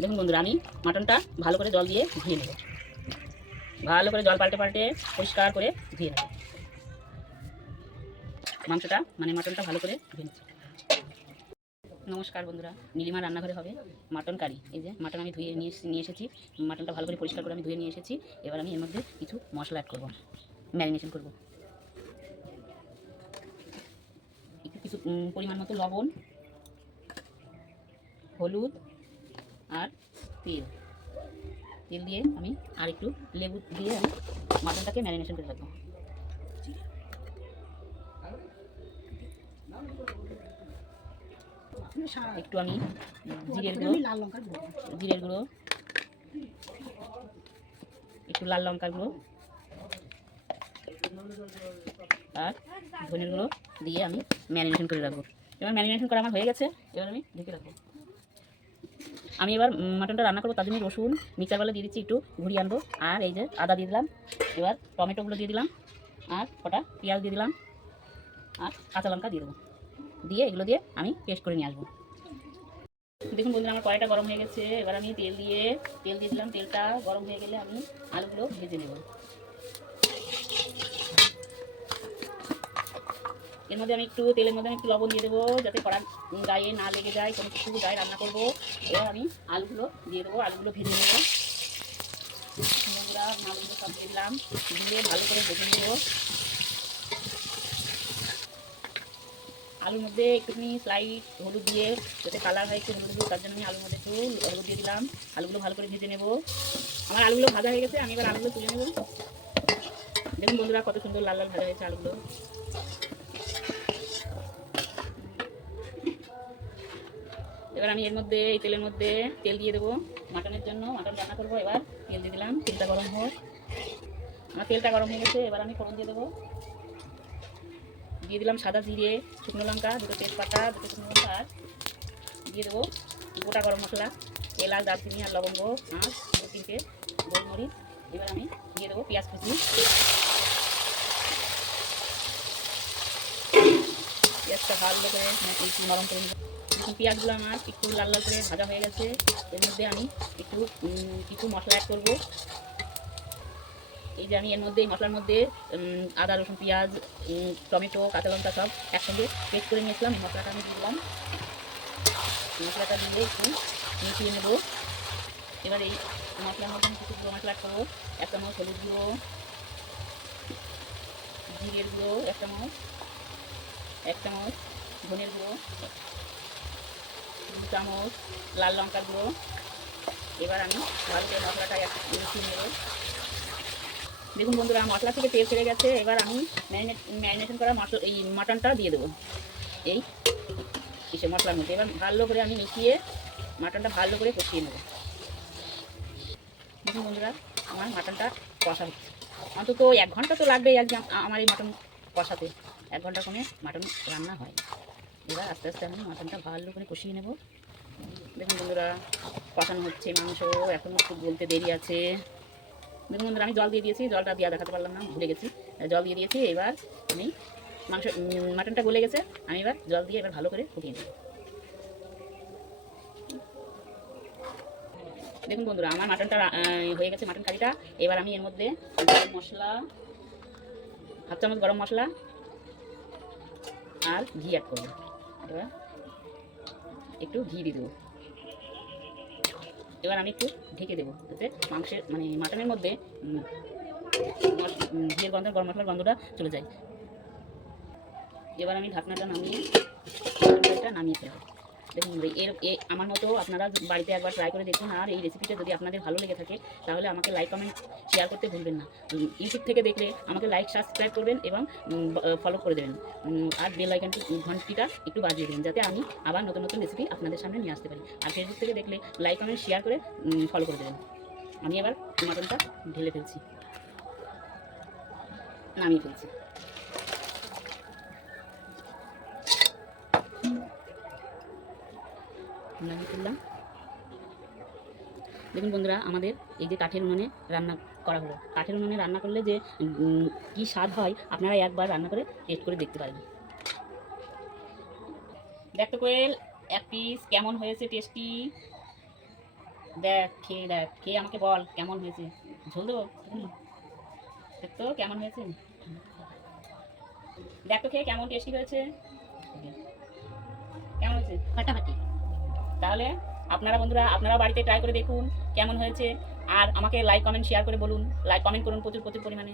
দেখুন বন্ধুরা, আমি মাটনটা ভালো করে জল দিয়ে ধুয়ে নেব। ভালো করে জল পাল্টে পাল্টে পরিষ্কার করে ধুয়ে নেব। মাংসটা মাটনটা ভালো করে ধুয়ে নেব। নমস্কার বন্ধুরা, নীলিমা রান্নাঘরে হবে মাটন কারি। এই যে মাটন আমি ধুয়ে নিয়ে এসেছি। মাটনটা ভালো করে পরিষ্কার করে আমি ধুয়ে নিয়ে এসেছি। এবার আমি এর মধ্যে কিছু মশলা অ্যাড করবো, ম্যারিনেশন করব। একটু কিছু পরিমাণ মতো লবণ, হলুদ আর তেল দিয়ে আমি আর একটু লেবু দিয়ে আমি মাটনটাকে ম্যারিনেশন করে রাখবো। একটু আমি জিরের গুঁড়ো, একটু লাল লঙ্কার গুঁড়ো আর ধনের গুঁড়ো দিয়ে আমি ম্যারিনেশন করে রাখবো। এবার ম্যারিনেশন করা আমার হয়ে গেছে। এবার আমি ঢেকে রাখবো। আমি এবার মাটনটা রান্না করবো, তার জন্য রসুন মিক্সার বালে দিয়ে দিচ্ছি, একটু ঘুরিয়ে আনবো। আর এই যে আদা দিয়ে দিলাম। এবার টমেটোগুলো দিয়ে দিলাম আর কটা পেঁয়াজ দিয়ে দিলাম আর কাঁচা লঙ্কা দিয়ে দেবো। দিয়ে এগুলো দিয়ে আমি পেস্ট করে নিয়ে আসবো। দেখুন বন্ধুরা, আমার কড়াইটা গরম হয়ে গেছে। এবার আমি তেল দিয়ে দিলাম। তেলটা গরম হয়ে গেলে আমি আলুগুলো ভেজে নেব। এর মধ্যে আমি তেলের মধ্যে আমি একটু লবণ দিয়ে দেবো, যাতে কড়ার গায়ে না লেগে যায়, কোনো কিছু গায়ে রান্না করবো। এবার আমি আলুগুলো দিয়ে দেবো, আলুগুলো ভেজে নেব। বন্ধুরা, আলুগুলো সব দিয়ে দিলাম, দিয়ে ভালো করে ভেজে নেব। আলুর মধ্যে একটুখানি স্লাইড হলুদ দিয়ে, যাতে কালার হয় একটু হলুদ দিয়ে, তার জন্য আমি আলুর মধ্যে একটু হলুদ দিয়ে দিলাম। আলুগুলো ভালো করে ভেজে নেব। আমার আলুগুলো ভাজা হয়ে গেছে, আমি এবার আলুগুলো তুলে নেব। দেখুন বন্ধুরা, কত সুন্দর লাল লাল ভাজা হয়েছে আলুগুলো। এবার আমি এর মধ্যে এই তেলের মধ্যে তেল দিয়ে দেবো মাটনের জন্য। মাটন রান্না করবো। এবার তেল দিয়ে দিলাম, তেলটা গরম হোক। আমার তেলটা গরম হয়ে গেছে। এবার আমি ফোড়ন দিয়ে দেবো। দিয়ে দিলাম সাদা জিরে, শুকনো লঙ্কা, দুটো তেজপাতা, দুটো শুকনো লঙ্কা, আর দিয়ে দেবো গোটা গরম মশলা, এলাচ, দারচিনি আর লবঙ্গ, আঁচ, 2-3টে গোলমরিচ। এবার আমি দিয়ে দেবো পেঁয়াজ কুচি। পেঁয়াজটা ভালো করে একটু নরম করে নিলাম। দেখুন পেঁয়াজগুলো আমার একটু লাল লাল করে ভাজা হয়ে গেছে। এর মধ্যে আমি একটু কিছু মশলা অ্যাড করবো। এই যে আমি এর মধ্যে মশলার মধ্যে আদা, রসুন, পেঁয়াজ, টমেটো, কাঁচা লঙ্কা সব একসঙ্গে পেস্ট করে নিয়েছিলাম। এই মশলাটা আমি দিয়ে দিলাম। মশলাটা দিয়ে একটু মিশিয়ে নেব। এবার এই মশলার মধ্যে আমি কিছু গুঁড়ো মশলা খাবো। 1 চামচ হলুদ গুঁড়ো, জিরের গুঁড়ো 1 চামচ, 1 চামচ ধনের গুঁড়ো, 2 চামচ লাল লঙ্কার গুঁড়ো। এবার আমি ভালো করে মশলাটা মিশিয়ে নেব। দেখুন বন্ধুরা, মশলা থেকে তেল ছেড়ে গেছে। এবার আমি ম্যারিনেশন করা এই মাটনটা দিয়ে দেবো এই মশলার মধ্যে। এবার ভালো করে আমি মিশিয়ে মাটনটা ভালো করে কষিয়ে নেব। দেখুন বন্ধুরা, আমার মাটনটা কষা হচ্ছে। অন্তত 1 ঘন্টা তো লাগবে আমার এই মাটন কষাতে। 1 ঘন্টা কমে মাটন রান্না হয়। এবার আস্তে আস্তে আমি মাটনটা ভালো করে কষিয়ে নেব। দেখুন বন্ধুরা, কষানো হচ্ছে মাংস, এখনও একটু বলতে দেরি আছে। দেখুন বন্ধুরা, আমি জল দিয়ে দিয়েছি। জলটা দেওয়া দেখাতে পারলাম না, ভুলে গেছি। জল দিয়ে দিয়েছি। এবার আমি মাটনটা গলে গেছে। আমি এবার জল দিয়ে এবার ভালো করে ফুটিয়ে নেব। দেখুন বন্ধুরা, আমার মাটনটা হয়ে গেছে, মাটন কারিটা। এবার আমি এর মধ্যে গরম মশলা, 1/2 চামচ গরম মশলা আর ঘি অ্যাড করবো। এবার একটু ঘি দিয়ে দেবো। এবার আমি একটু ঢেকে দেবো, যাতে মাংসের মাটনের মধ্যে ঘিয়ের গন্ধ, গরম মশলার গন্ধটা চলে যায়। এবার আমি ঢাকনাটা নামিয়ে ফেলবো। দেখুন আমার মতো আপনারা বাড়িতে একবার ট্রাই করে দেখুন। আর এই রেসিপিটা যদি আপনাদের ভালো লেগে থাকে, তাহলে আমাকে লাইক, কমেন্ট, শেয়ার করতে ভুলবেন না। ইউটিউব থেকে দেখলে আমাকে লাইক, সাবস্ক্রাইব করবেন এবং ফলো করে দেবেন। আর বেল আইকনটি, ঘন্টিটা একটু বাজিয়ে দেবেন, যাতে আমি আবার নতুন নতুন রেসিপি আপনাদের সামনে নিয়ে আসতে পারি। আর ফেসবুক থেকে দেখলে লাইক, কমেন্ট, শেয়ার করে ফলো করে দেবেন। আমি এবার মাটনটা ঢেলে ফেলছি, নামিয়ে ফেলছি। নামিয়ে ফেললাম। দেখুন বন্ধুরা, আমাদের এই যে কাঠের উনুনে রান্না করা হলো। কাঠের উনুনে রান্না করলে যে কী স্বাদ হয়, আপনারা একবার রান্না করে টেস্ট করে দেখতে পারেন। দেখতে কোয়েল, 1 পিস কেমন হয়েছে টেস্টি। দেখ খেয়ে আমাকে বল কেমন হয়েছে। ঝোল দেবো? দেখ তো কেমন হয়েছে, দেখ তো খেয়ে কেমন টেস্টি হয়েছে, কেমন হয়েছে? ফাটাফাটি। তাহলে আপনারা বন্ধুরা আপনারা বাড়িতে ট্রাই করে দেখুন কেমন হয়েছে, আর আমাকে লাইক কমেন্ট শেয়ার করে বলুন, লাইক কমেন্ট করুন প্রচুর প্রচুর পরিমাণে।